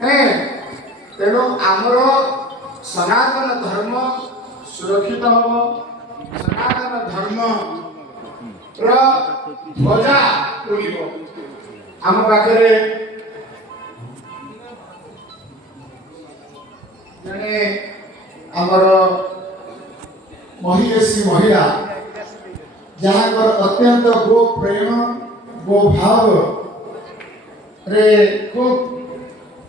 तेणु आमर सनातन धर्म सुरक्षित हम सनातन धर्म ध्वजा उड़ो आम पाखे जड़े आमर महिषी महिला जहाँ अत्यंत गो प्रेम गो भाव रे खूब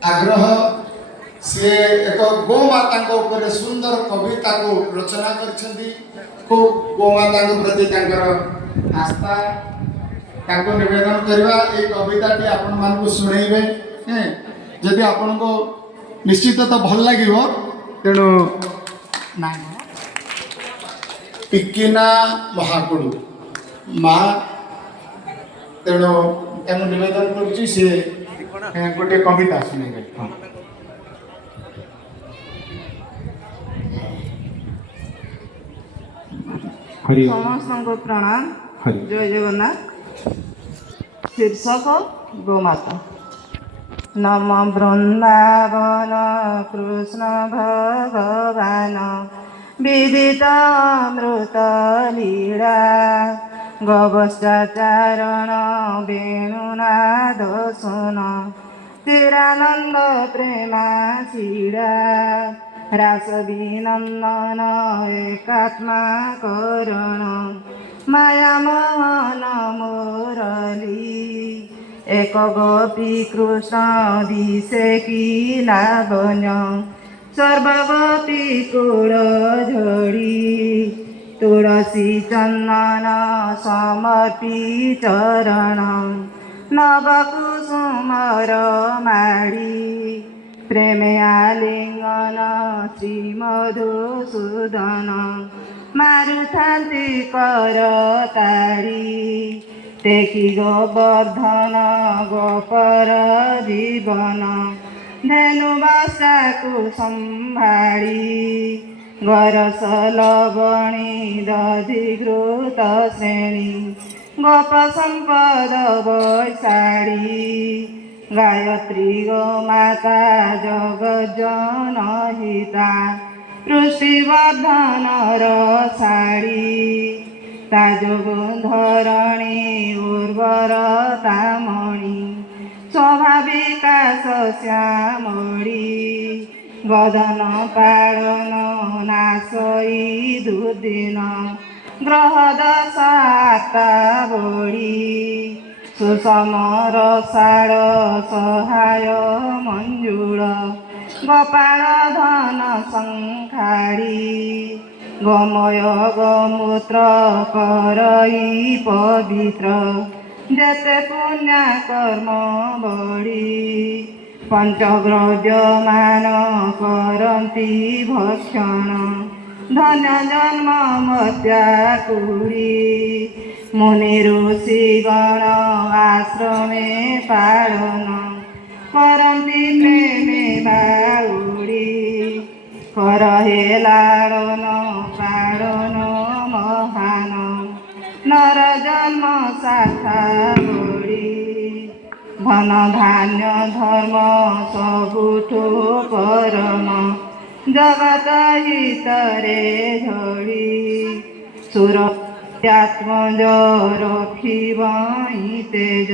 आग्रह सी एक गोमाता ऊपर सुंदर कविता को रचना कर खूब गोमाता प्रति आस्था निवेदन करवा ये कविता आपण मान शुणेबे जदि आपण को निश्चित तो भल लगे तेणु टिकिना महाकुड़ू माँ तेणु निवेदन कर गोटे कविता शुणे समस्त प्रणाम जय जगन्नाथ शीर्षक गोमाता नम वृंदावन कृष्ण भगवान विदित अमृत लीला गवश्चाचारण वेणुनाद सुन तिरानंद प्रेमा सीड़ा रास विनंदन एकात्मा करण माया मोहन मुरली एक गोपी कृष्ण दिशे की लावण्य सर्वगोपी कुल झड़ी तुलसी चंदन समर्पी चरण नव कुसुमर माड़ी प्रेमे आलिंगन श्री मधुसूदन मारुथांती कर ताड़ी टेकी गोवर्धन गोपर जीवन धेनु बसाकु संभाड़ी गरस लवणी दधिघृत श्रेणी गोप संपद वैशाड़ी गायत्री गोमाता जगज्जन हिता पृष्टिवर्धन रसाड़ी ताजगुंधरणी उर्वरता मणि स्वाभाविका श्यामणी गदन पालन नाशई दुर्दिन ग्रह दशाता बड़ी सुषमर साड़ सहाय मंजूल गोपाल धन संखाड़ी गोमय गोमूत्र करई पवित्र जेते पुण्य कर्म बड़ी पंचद्रव्य मान करती भक्षण धन्य जन्म मत्याकुड़ी मुनि ऋषिगण आश्रमे पालन करती प्रेमे बाउड़ी कर हे लाड़न पाड़न महान नर जन्म शाखा बड़ी धन धान्य धर्म सबुठु परम जगत हितरे झड़ी सुर आत्मज रखी तेज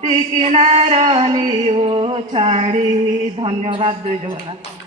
तिकिनार लिओ छाड़ी। धन्यवाद जगन्नाथ।